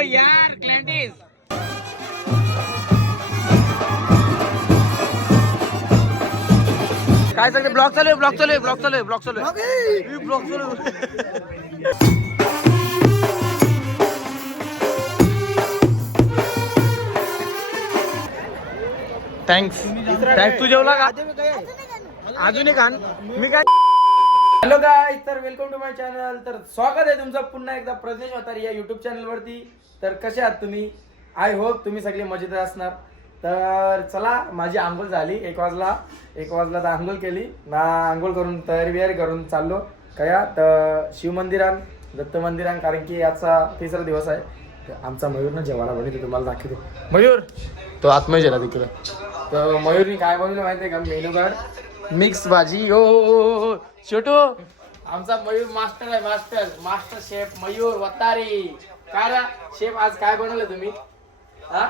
यार क्लॅंटिस काय सगळे ब्लॉक चालू आहे थँक्स तू जेवला का अजून एक आण मी काय हॅलो गाईज तर वेलकम टू माय चॅनल. तर स्वागत आहे तुमचं पुन्हा एकदा प्रज्ञेश म्हातारी या युट्यूब चॅनल वरती. तर कसे आहात तुम्ही? आय होप तुम्ही सगळे मजेत असणार. तर चला माझी आंघोळ झाली 1 वाजला तर आंघोळ केली ना. आंघोळ करून तयारी करून चाललो कया तर शिवमंदिरान दत्त मंदिरान, कारण की याचा 3रा दिवस आहे. आमचा मयूर ना जेवायला बनवतो, तुम्हाला दाखवतो. मयूर तो आत्मय गेला तिकडे. तर मयूरनी काय बनवलं माहिती आहे का? मेनू कार्ड मिक्स भाजी. ओ छोटू आमचा मयूर मास्टर आहे, मास्टर शेफ मयूर वतारे. काय शेफ आज काय बनवलं तुम्ही? हा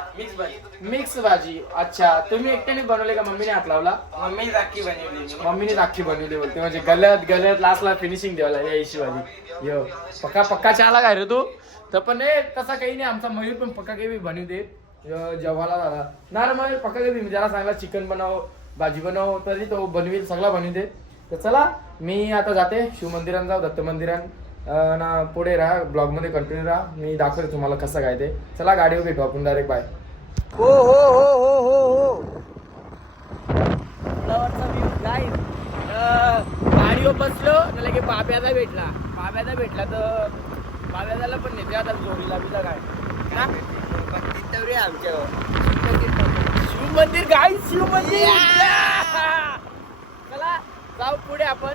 मिक्स भाजी. अच्छा तुम्ही एकट्याने बनवले का मम्मीने हात लावला? मम्मीने राखी बनवली बोलते, म्हणजे गलत लास्टला फिनिशिंग द्यायला या हिशोबाने. यो पक्का चहाला काय रे तू? तर पण तसा काही नाही, आमचा मयूर पण पक्का काही बनवते जेवायला झाला ना रे. मयूर पक्का काही ज्याला सांगला चिकन बनव भाजी बनव तरी तो बनवेल, सगळा बनवते. तर चला मी आता जाते शिवमंदिरात जाऊ, दत्त मंदिरात ना. पुढे राहा ब्लॉग मध्ये कंटिन्यू राहा, मी दाखवते तुम्हाला कसं काय ते. चला गाडीवर भेटू आपण डायरेक्ट. बाय. हो गाडीवर बसलो त्याला की बाब्याचा भेटला तर बाब्याला पण नेते आता जोडीला बिला काय आमच्या शिवमंदिर गाई शिवमंदिर. चला जाऊ पुढे आपण.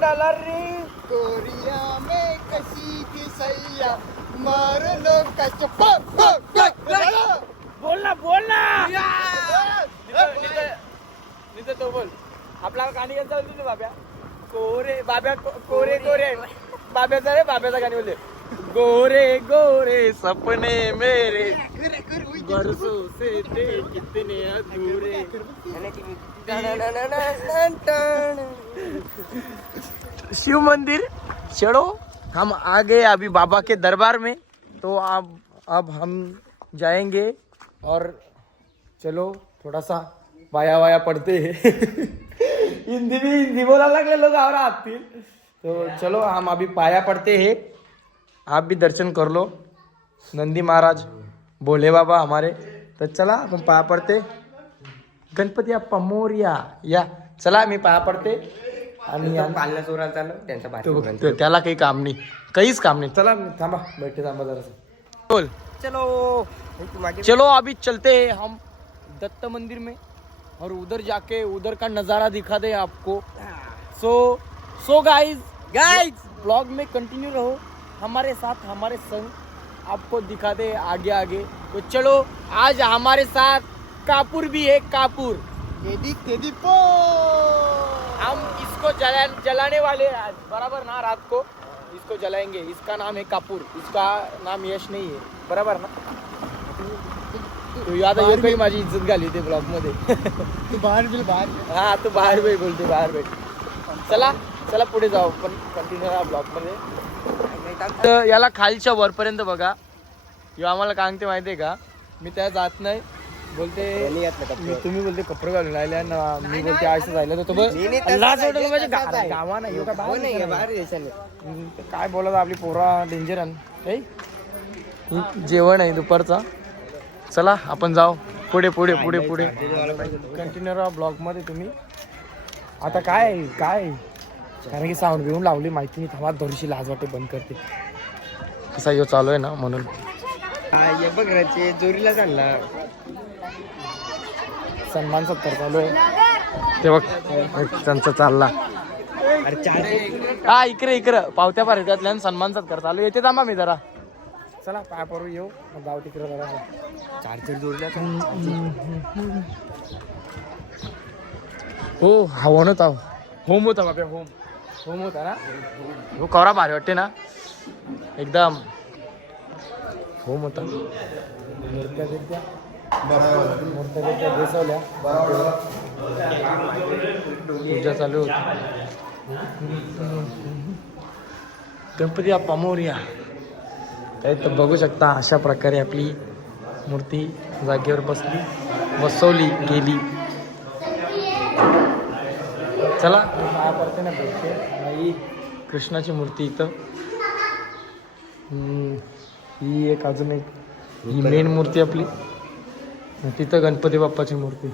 डाला रे कोरिया में कशी की सैया मारलो कच बोल ना तो बोल. आपला गाणी यांचा बोलतो ना बाब्या कोरे बाब्याचा गाणी बोलते. गोरे सपने मेरे बरसों से थे कितने अधूरे. शिव मंदिर चलो हम आ गए अभी बाबा के दरबार में. तो अब हम जाएंगे और चलो थोड़ा सा वाया पड़ते हैं. हिंदी बोला लागले लोग और आतील. तो चलो हम अभी पाया पड़ते हैं. आप भी दर्शन कर लो. नंदी महाराज भोले बाबा हमारे. तर चला आपण पाया पडते. गणपती अप्पा मोरया. या चला मी पाया पडते. आणि पालना चोराला चाललो त्याला काही काम नाही, काहीच काम नाही. चला थांबा जरा बोल. चलो अभी चलते हैं हम दत्त मंदिर में और उधर जाके उधर का नजारा दिखा दे आपको. सो गाइज ब्लॉग में कंटिन्यू रहो हमारे साथ, हमारे संग आपको दिखा दे आगे. तो चलो आज हमारे साथ कापूर भी है. कापूर हम इसको जलाने वाले आज बराबर ना. रात को इसको जलाएंगे. इसका नाम है कापूर, इसका नाम यश नहीं है बराबर ना. तू आता काही माझी इज्जत घाली ते ब्लॉग मध्ये. तू बाहेर हा तू बाहेर भेट बोलते बाहेर भेट. चला पुढे जाऊ पण कंटिन्यू राहा ब्लॉग मध्ये. याला खालच्या वरपर्यंत बघा. ह्यो आम्हाला सांगते माहितीये का, मी त्या जात नाही बोलते. तुम्ही बोलते कपडे घालून राहिले ना, मी बोलते असं जायला तर लाज वाटत माझ्या गावा नाही काय बोलत. आपली पोरा डेंजर आहे. जेवण आहे दुपारचा. चला आपण जाऊ पुढे कंटिन्यू राहा ब्लॉग मध्ये तुम्ही. आता काय कारण की साऊंड घेऊन लावली माहिती नाही. थांबा थोडीशी लाज वाटते, बंद करते. कसा यो चालू आहे ना म्हणून. बघ चोरीला चालला. सन्मान 70 चालू आहे ते बघ त्यांचा चालला. हा इकडे पावत्या पारित्यातल्या सन्मान 70 चालू येते. थांबा मी जरा. चला पाया पडू येऊ मग जाऊ तिकडे जरा. चार्जर जोडला हो हवा नव्हता. होम होता बाबा. होम होता ना. हो कवरा भारी वाटते ना एकदम. होम होता. मूर्त्या बेसवल्या. पूजा चालू होती. गणपती बाप्पा मोरया. काही तर बघू शकता अशा प्रकारे आपली मूर्ती जागेवर बसवली गेली. चला काय करते ना भेटते ही कृष्णाची मूर्ती इथं. ही एक अजून एक ही मेन मूर्ती आपली. तिथं गणपती बाप्पाची मूर्ती.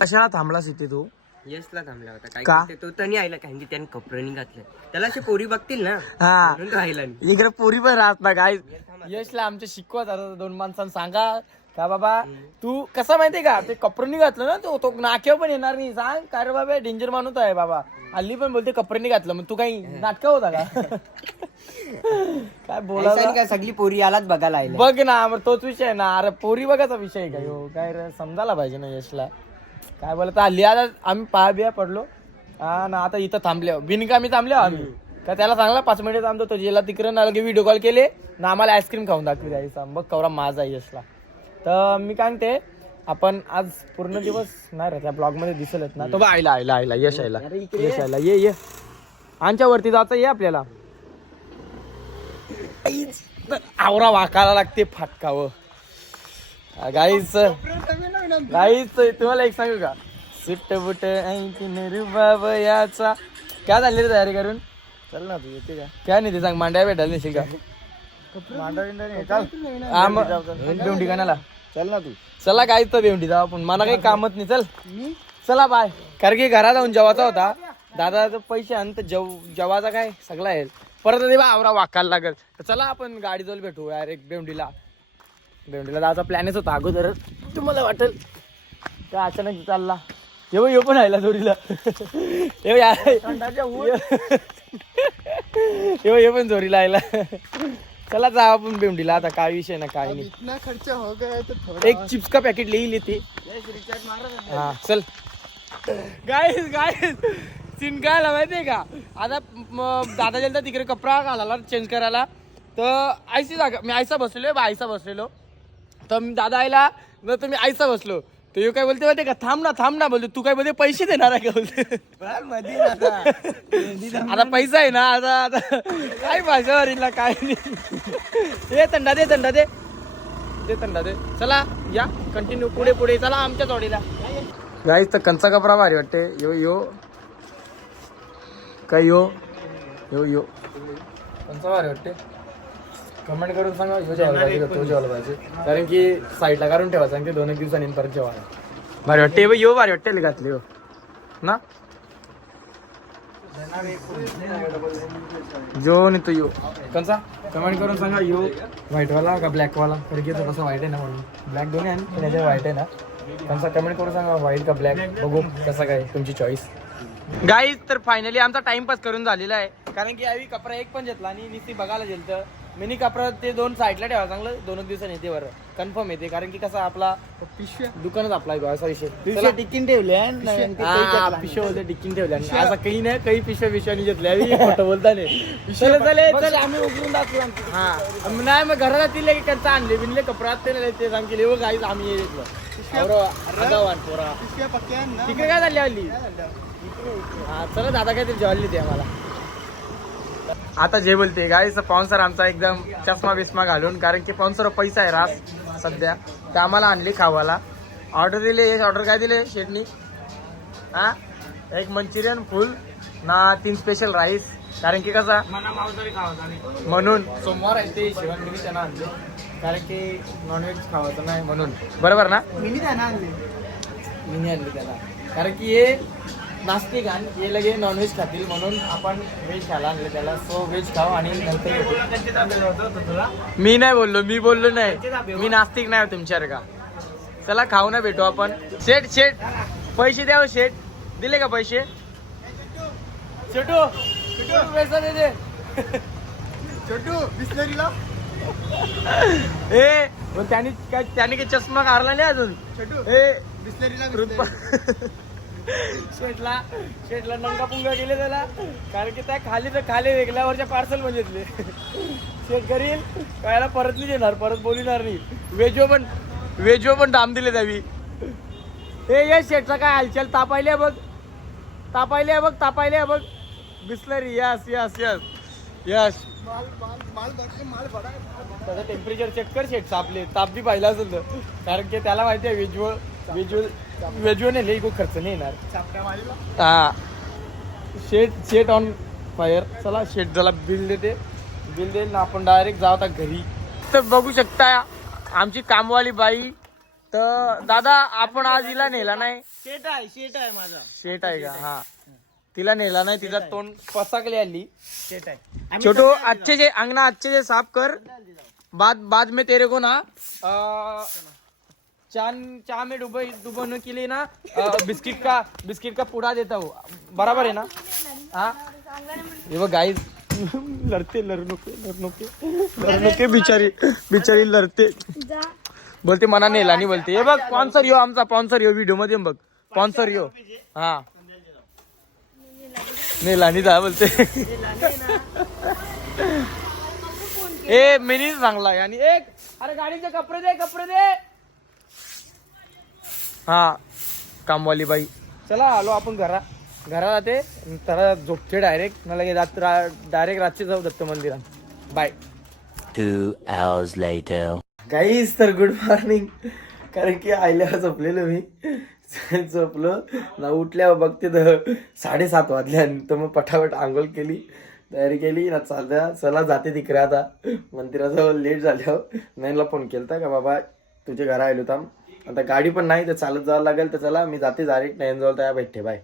कशाला थांबलास इथे तू? यशला थांबला होता काय का? करते तो तर नाही आयला कारण की त्याने कपडे घातले. त्याला अशी पोरी बघतील ना हा म्हणून तो आयला नाही. इकडे पोरी पण राहत ना काय. यशला आमच्या शिकवत आता 2 माणसांना सांगा का बाबा तू कसं माहितीये का ते कपड्यांनी घातलं ना तो नाक्यावर पण येणार नाही. सांग काय रे बाबा डेंजर माणूस आहे बाबा. हल्ली पण बोलते कपड्यांनी घातलं मग तू काही नाटक होता का? काय बोला ऐसा नाही का सगळी पोरी यालाच बघायला आयला. बघ ना मग तोच विषय ना. अरे पोरी बघायचा विषय आहे का ह्यो? काय रे समजायला पाहिजे ना यशला. काय बोलत हल्ली आता आम्ही पाया बिया पडलो हा ना. आता इथं थांबले बिनकामी थांबले आम्ही का त्याला सांगला 5 मिनिट थांबतो तो जेला तिकडे ना लगे व्हिडिओ कॉल केले ना आम्हाला आईस्क्रीम खाऊन दाखवी द्यायचा. बघ कवरा माझा यशला. तर मी काय म्हणते आपण आज पूर्ण दिवस नाही रे त्या ब्लॉग मध्ये दिसलच ना. तो आयला यश आयला ये आमच्या वरती जायचं ये आपल्याला. आवरा वाकायला लागते फाटकावं. गाईच तुम्हाला एक सांगू का सुट्ट बुट रुबाब याचा काय झाले रे तयारी करून चल ना तू येते का काय नाही ते सांग. मांड्या भेटायला नाही का? भेवंडी कानाला चल ना तू. चला काय तर भेवंडी जाऊ आपण. मला काही कामच नाही. चल चला बाय. कारण की घरात जाऊन जेवायचा होता दादा पैसे आण तर जेवायचा काय सगळा येईल परत ते आवरा वाकायला लागल. तर चला आपण गाडी जाऊन भेटू डायरेक्ट भेवंडीला जायचा प्लॅनच होता अगोदर. तुम्हाला वाटेल का अचानक चालला येऊ पण राहिला जोडीला. ये पण जोडीला आयला. चला जाऊ आपण भेवंडीला. आता काय विषय ना काय नाही. खर्च हो गया तो एक चिप्स का पॅकेट लिहिली येते. हा चल गाईस सीन काय आला माहितीये का आता दादा गेलता तिकडे कपडा घालायला चेंज करायला. तर आईची जागा मी आईसा बसलेलो तर मी दादा आईला तर मी आईसा बसलो. तर यो काय बोलते माहितीये का थांब ना बोलते. तू काय बोलते पैसे देणार आहे का बोलते. आता पैसा आहे ना आता काय भाषावर काय नाही. हे थंडा दे चला या कंटिन्यू पुढे चला आमच्या जोडीला. गाईस तर कंचा कपडा भारी वाटते. यो काय यो कंचा भारी वाटते. कमेंट करून सांगा ह्यो जेवायला पाहिजे का तो जेवायला पाहिजे. कारण की साईडला काढून ठेवायचं आणि ते 2 दिवसांनी परत जेवायला भारी वाटते. यो भारी वाटते घातली हो ना जो नाही तो यो कंचा कमेंट करून सांगा यो व्हाईटवाला का ब्लॅकवाला. कारण की तो कसं व्हाईट आहे ना म्हणून ब्लॅक दोन्ही आहे पण याच्यावर व्हाईट आहे ना. कंचा कमेंट करून सांगा व्हाईट का ब्लॅक बघू कसं काय तुमची चॉईस. गाईज तर फायनली आमचा टाइमपास करून झालेला आहे. कारण की यावेळी कपडा एक पण घेतला आणि नुसती बघायला गेलं तर मिनी कपडा ते 2 साईडला ठेवा चांगलं 2 दिवसांनी येते बरं कन्फर्म येते. कारण की कसं आपला पिशव्या दुकानच आपला असा विषय टिकीन ठेवले पिशव्या होते टिकीन ठेवले आणि असं काही नाही काही पिशव्यानी घेतल्या खोटं बोलता नाही. चल आम्ही उघडून दाखवू. हा नाही मग घरात तिले की कंचा आणले बिनले कपडा ते सांग केले गाईज आम्ही घेतलं पोरा तिकडे काय झाली हल्ली. हा चला दादा काय ते जेवायला ते आम्हाला. आता जे बोलते गाईस स्पॉन्सर आमचा एकदम चष्मा बिस्मा घालून. कारण की स्पॉन्सर पैसा आहे रास सध्या तर आम्हाला आणली खावाला. ऑर्डर दिले ऑर्डर काय दिले शेटनी हा एक मंचुरियन फुल ना 3 स्पेशल राईस. कारण की कसा म्हणून सोमवार आहे ते शिवण मी त्यांना आणले. कारण की नॉनव्हेज खावायचं नाही म्हणून बरोबर ना. मिनी आणली त्याला कारण की हे नास्तिक आणि हे लगे नॉनव्हेज खातील म्हणून आपण व्हेज खायला आणले त्याला. सो व्हेज खाऊ आणि नंतर मी नाही बोललो नाही मी नास्तिक नाही तुमच्यासारखा. चला खाऊ ना भेटू आपण. शेट पैसे द्या शेट दिले का पैसे छोटू पैसा दे बिस्लरीला ए त्याने काही चष्मा काढला नाही अजून. बिस्लरीला शेटला नंगा पुंगा गेले त्याला. कारण की त्या खाली वेगळ्यावरच्या पार्सल म्हणजे शेट करील कायला परत नाही देणार परत बोलणार नाही. वेजो पण दाम दिले द्यावी. हे शेटचा काय हालचाल तापायले बघ Bisleri yes yes yes yes त्याचं टेम्परेचर चेक कर शेट तापले ताप बी पाहिला असेल तर कारण की त्याला माहिती आहे व्हिज्युअल नाही खूप खर्च नाही येणार हा शेट ऑन फायर चला शेट जला बिल देते बिल देईल ना आपण डायरेक्ट जाऊ आता घरी तर बघू शकता आमची कामवाली बाई तर दादा आपण आज हिला नेला नाही शेट आहे माझा शेट आहे का हा तिला नेला नाही तिचा तोंड पसाकली आली शेट आहे छोटो अच्छे जे अंगना अच्छे से साफ कर बाद में तेरे को ना चाय में डुबोने के लिए ना बिस्किट का पुडा देता हूँ बराबर है ना हाँ ये वो गाइस लड़ते बिचारी लढते बोलते मना नेला नाही बोलते हे बघ स्पॉन्सर यो आमचा स्पॉन्सर यो व्हिडिओ मध्ये बघ स्पॉन्सर यो हा नेला नाही जा बोलते ए मिनी चांगला आणि एक अरे गाडीचे कपडे दे हा कामवाली बाई चला आलो आपण घरात जाते तर झोपते डायरेक्ट मला डायरेक्ट रात्री जाऊ दत्त मंदिरात बाय 2 hours later. गाईज तर गुड मॉर्निंग कारण की आयल्यावर झोपलेलो मी झोपलो ना उठल्यावर बघते तर 7:30 वाजल्या तर मग पटापट आंघोळ केली तयारी केली ना चला जाते तिकडे आता मंदिराजवळ लेट झाल्यावर नैनला फोन केलता का बाबा तुझ्या घरा आलो थांब आता गाडी पण नाही तर चालत जावं लागेल तर चला मी जाते डायरेक्ट नैन जवळ त्या भेटते बाय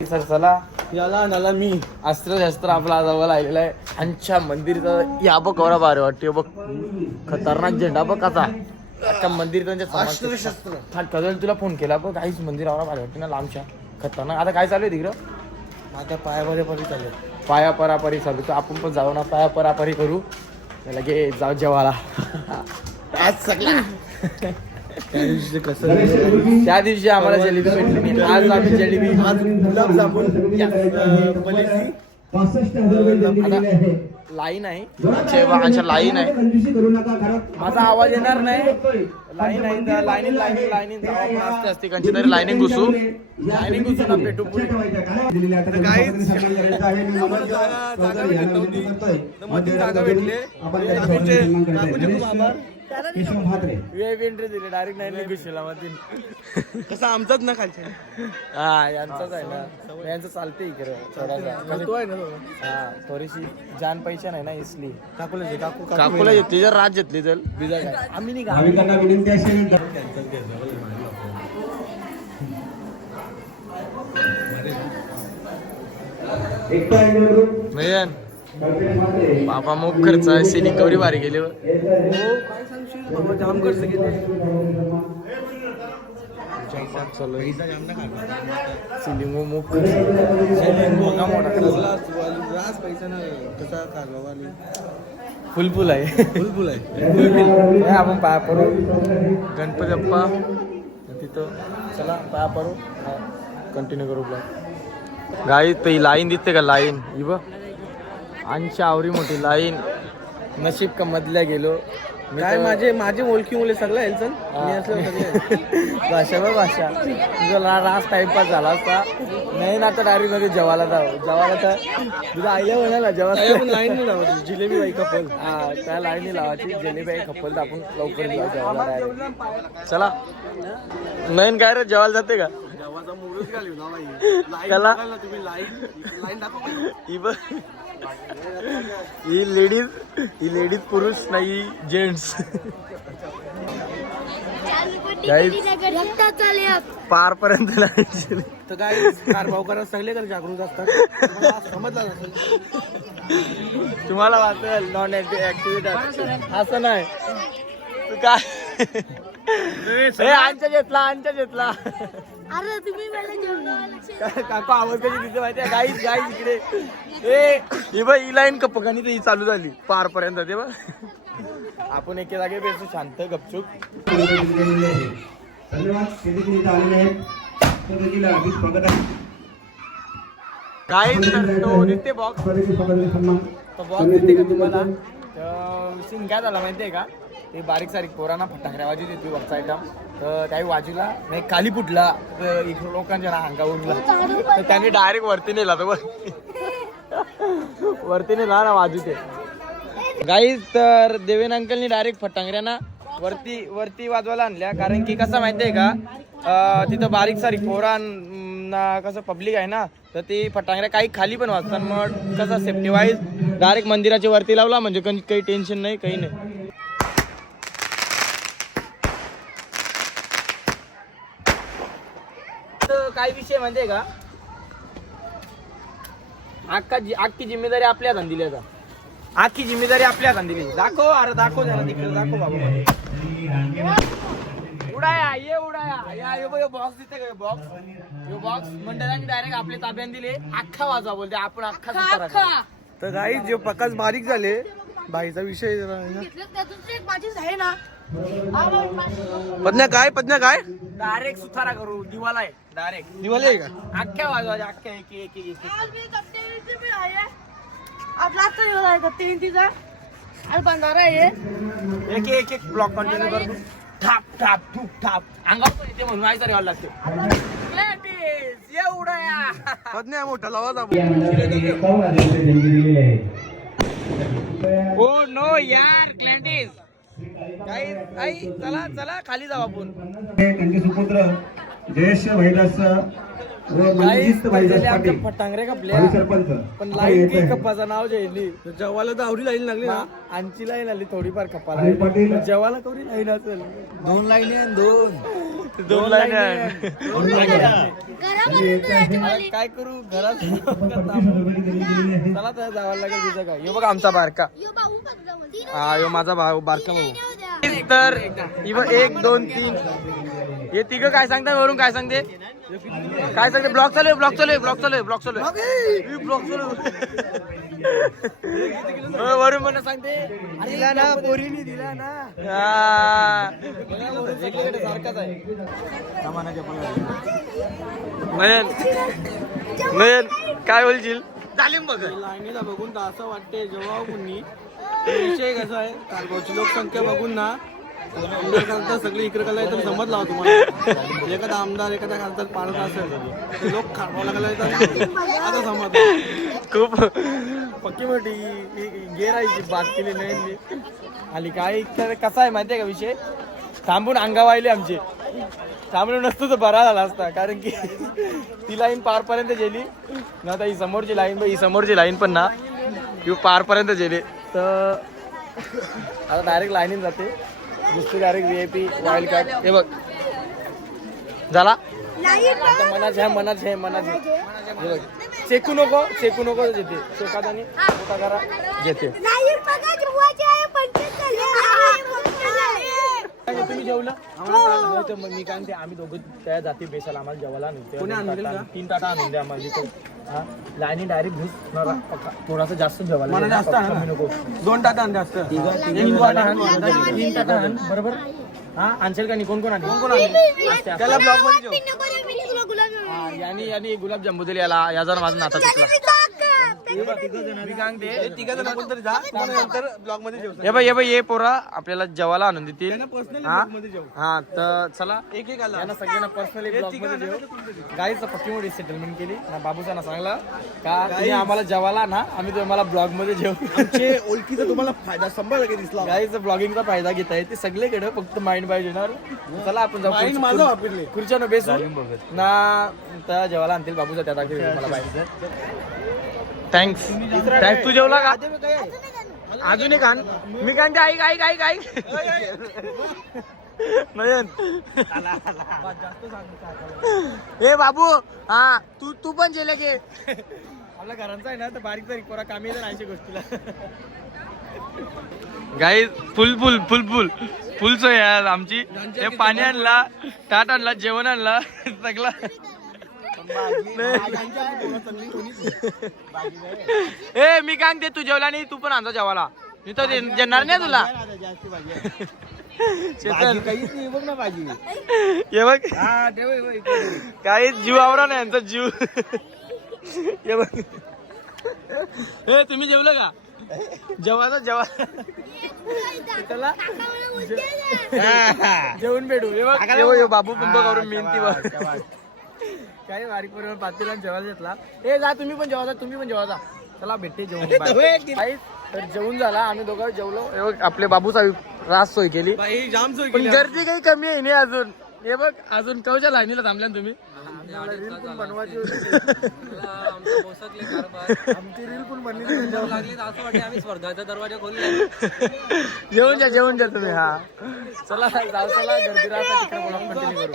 सर चला याला मी अस्त्रशस्त्र आपला जवळ आलेला आहे आमच्या मंदिराचा या बघ कवरा बारे वाटते बघ खतरनाक झेंडा बघ कसा अख्खा मंदिर त्यांच्या कदल तुला फोन केला बघ काहीच मंदिर आवडा भारी वाटते ना लांबच्या खतरनाक आता काय चालू आहे तिकडं आता पायामध्ये परी चालू पाया परापरी चालू तर आपण पण जाऊ ना पाया परापरी करू लगे जाऊ जेवायला आज सगळा त्या दिवशी आम्हाला जलेबी भेटली नाही आज आम्ही जलेबी लाईन आहे लाईन आहे माझा आवाज येणार नाही लाईन आहे लाईनीत असते कंची तरी लाईनिंग घुसू ना पेटू पुढे एंट्री दिली डायरेक्ट नाही घुसला मग कसा आमचाच ना खालच्या हा यांचाच आहे ना यांचं चालते इकडे थोडासा तो आहे ना हा थोडीशी जान पैसा नाही ना इसली काकूला काकूला घेतली जर राज घेतली तर बिजा काय आम्ही नाही भाविकांना विनंती असेल नयन बाबा मग खर्च आहे सिलिंग कवरी भारी गेली काय सांगशील बाबा जाम खर्च केले सिलिंग मुख राज पैसा ना कसा कागवाली फुलफुल आहे फुलफुल आहे हे आपण पाया पडू गणपती बाप्पा तिथं चला पाया पडू कंटिन्यू करू गाई तर लाईन दिसते का लाईन ही बघ आणखी आवरी मोठी लाईन नशीब का मधल्या गेलो काय माझे ओळखी मुले सगळं हेल्सन मी असलं भाषा बघ भाषा तुझा रास टाइमपास झाला असता नाही ना आता डायरेक्ट मध्ये जेवायला तर तुझा आईला म्हणाला जेव्हा लाईन नाही लावायची जिलेबी बाई कपल हा त्या लाईनी लावायची जिलेबी खप्पल तर आपण लवकर जेवा जेवायला direct. चला नयन काय रे जेवायला जाते का त्याला ही लेडीज पुरुष नाही जेंट्स पार पर्यंत तर काय कार भाऊकार सगळे तर जागृत असतात समजला नसेल तुम्हाला वाटेल नॉन ऍक्टिव्हिटी असं नाही तू काय आमच्या घेतला अरे तुम्ही मला काका आवाज कशी तिथे माहिती गाईच इकडे ही बघ ही लाईन कपकानी तर ही चालू झाली पार पर्यंत ते बघ आपण एके जागे बेसू शांत गपचूप गाईच तर तो निघते बॉक्स देते का तुम्हाला सीन काय झाला माहितीये का ते बारीक सारीक पोरांना फटाकड्या वाजत येते वरचा आयटम तर काही बाजूला नाही खाली फुटला तर इकडे लोकांच्या ना अंगावर उडला तर त्यांनी डायरेक्ट वरती नेला तर वरतीने राहा वाजू ते गाईज. तर देवेन अंकलनी डायरेक्ट फटांगऱ्यांना वरती वाजवायला आणल्या, कारण की कसं माहितीये का तिथं बारीक सारीक पोरांना कसं पब्लिक आहे ना, तर ती फटांगऱ्या काही खाली पण वाजतात. मग कसं सेफ्टी वाईज डायरेक्ट मंदिराच्या वरती लावला म्हणजे काही टेन्शन नाही, काही नाही. तर काय विषय माहितीये का, आखी जिम्मेदारी आपल्या हातात दिली आता. आखी जिम्मेदारी आपल्या हातात दिली. दाखव अरे दाखव जरा तिकडे दाखव बाबा. उडाया ये उडाया या यो बॉक्स दिसते का बॉक्स मंडळाने डायरेक्ट आपल्या ताब्यात दिले. अख्खा वाजवा बोलते आपण अख्खा सुतारा. तर गाईज जे प्रकाश बारीक झाले भाईचा विषय त्यातून एक माझीच आहे ना. पद्या काय डायरेक्ट सुतारा करू. दिवाला आहे डायरेक्ट. दिवाळी आहे का? अख्ख्या वाजवायचे अख्ख्या एक आज मी कट्टेविंची पण आहे. आपला आजचा दिवस आहे कट्टेविंचीचा. आज बंधारा आहे. एक ब्लॉक कंटिन्यू करतो. थाप थाप ठूप थाप अंगावर पण येते म्हणून आयचा रेवायला लागते. ये उडाया पद्या मोठा लावा ओ नो यार क्लॅन्टिस. आई चला चला खाली जाऊ आपण. त्यांचे सुपुत्र जयेश भाईदास व मनजित भाईदास पाटील फटांगरे भावी कपले सरपंच पण लाईन की कप्पाचं नाव जेली. जेवायला तर आवडी लाईन लागली ना. आमची लाईन आली थोडीफार कपाला. भाई पाटील जेवायला कवरी लाईन असेल. 2 लाईनी आणि 2 लाईन घरामध्ये काय करू घरात. 25,000 रुपये देणगी दिलेली आहे. चला तर जावं लागेल तिथं काय. यो बघा आमचा बारका. हा यो माझा भाऊ बारका भाऊ. तर 1 2 3 हे तिघं काय सांगतात वरून काय सांगते ब्लॉक चालू आहे वरून पण सांगते दिला ना पोरीनी दिला ना. सारखाच आहे. नयन काय बोलशील. तालीम बघ लाईनीला बघून तर असं वाटते जेव्हा कुणी विषय कसा आहे कारगावची लोकसंख्या बघून ना सगळे इकडे कला तर समजला तुम्हाला. एखादा आमदार एखाद्या खासदार पाळत असेल लोक खारगावला गेला आता समज. खूप पक्की मोठी गेरायची बात केली नाही आली काय. तर कसा आहे माहितीये का विषय, थांबून अंगावायले आमचे. थांबलो नसतो तर बरा झाला असता, कारण की ती लाईन पारपर्यंत गेली ना. आता ही समोरची लाईन पण ना पारपर्यंत गेली. तर आता डायरेक्ट लाईनीत जाते. दुसरी डायरेक्ट VIP वाईल्ड कार्ड. हे बघ झाला आता मनाच हे बघ. चेकू नको जेते चोकात आणि चोका करा जेते. तुम्ही जेवलं तर मग मी काय म्हणते आम्ही दोघं त्या जाती बेसाला आम्हाला जेवायला आणून 3 टाटा आणून द्या आम्हाला. हा लाईनी डायरेक्ट घुस थोडासा जास्त जेवायला जास्त नको. 2 टाटा आणि जास्त 3 टाटा बरोबर. हा आणशील का नाही. कोण आले त्याला ब्लॉक मध्ये जेव. यांनी गुलाब जांबू दिले याला. या जरा माझा नाता तुटला. मी सांगते ब्लॉक मध्ये जेव. हे बाई ये पोरा आपल्याला जेवायला आणून देतील. हा तर चला एक आला यांना सगळ्यांना पर्सनली ब्लॉग मध्ये जेव. गाईचं पक्की मोठी सेटलमेंट केली ना. बाबूचा सांगला का तुम्ही आम्हाला जेवायला ना आम्ही तुम्हाला ब्लॉग मध्ये जेवू. आमचे ओळखीचा तुम्हाला फायदा 100% दिसला. गाईचं ब्लॉगिंगचा फायदा घेत आहे ते सगळीकडे. फक्त माइंड पाहिजे ना. चला आपण जाऊ माझं वापरले खुर्च्या बेसू ना. तर जेवायला आणतील बाबूचा त्या दाखवेल मला बाहेर. थँक्स. तू जेवला का अजून एक आण. मी काय ऐक नयन ए बाबू. हा तू पण जेले की आपल्या घरांचा आहे ना. तर बारीक बारीक पोरा कामी येतं नाही गोष्टीला. गाई फुल सोय यार आमची. हे पाणी आणला ताट आणला जेवण आणला सगळा. ए मी काय ते तू जेवला नाही तू पण आणजा जेवायला. मी तर देणार नाही तुला. बघ ना भाजी हे बघ काही जीव आवरा ना यांचा जीव. हे बघ हे तुम्ही जेवलं का. जेवायचं चला जेवून भेटू. हे बघ बाबू पंप करून मेहनती बघ काय बारीक बरोबर पातेला जेवायला घेतला. ए जा तुम्ही पण जेवा. चला भेटते जेवण Guys, तर जेवण झाला आम्ही दोघं जेवलो हे बघ, आपले बाबूचा रास सोय केली बाई जाम सोय पण केली. गर्दी काही कमी आहे नाही अजून हे बघ अजून कवच्या लाईनीला थांबल्या ना तुम्ही रील पण बनवायची होती आमची रील पण बनली जेवण जा तुम्ही हा चला जाऊ चला गर्दी राहता तिकडे कंटिन्यू करू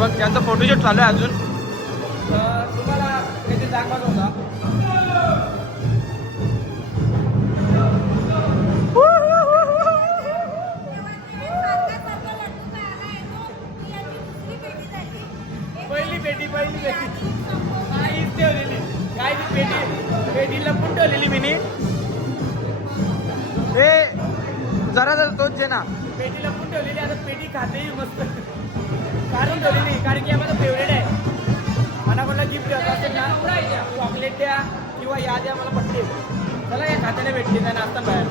मग त्यांचा फोटोशूट चालू आहे अजून तुम्हाला त्याची दाखवायचा होता पहिली पेटी काहीच ठेवलेली काय ती पेटी लपून ठेवलेली मिनी हे जरा तोच आहे ना पेटी लपून ठेवलेली आता पेटी खाते मस्त काढून ठेवलेली कारण की आम्हाला फेवरेट आहे मला कोणाला गिफ्ट द्यायचं असेल ना चॉकलेट द्या किंवा या द्या मला पटते चला या खात्याने भेटते काय नाश्ता बाहेर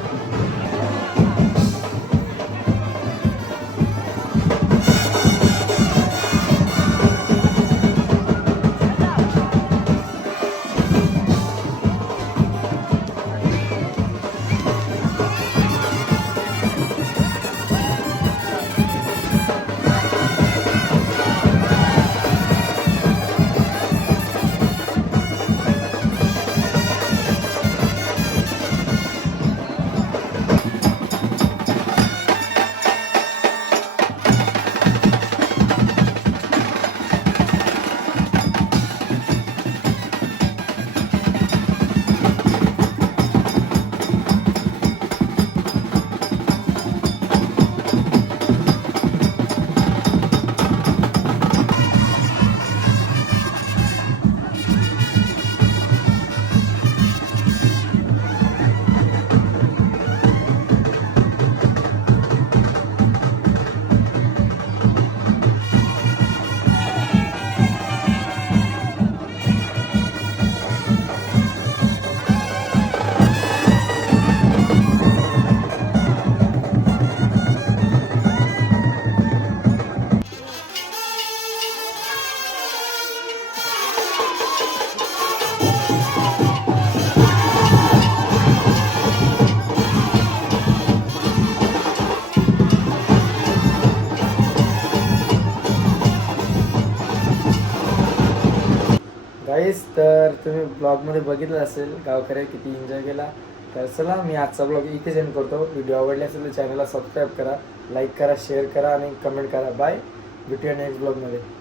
गाईस तर तुम्ही ब्लॉगमध्ये बघितलं असेल गावकऱ्या किती एन्जॉय केला. तर चला मी आजचा ब्लॉग इथेच एंड करतो. व्हिडिओ आवडले असेल तर चॅनलला सबस्क्राईब करा, लाईक करा, शेअर करा आणि कमेंट करा. बाय. भेटूया नेक्स्ट ब्लॉग मध्ये.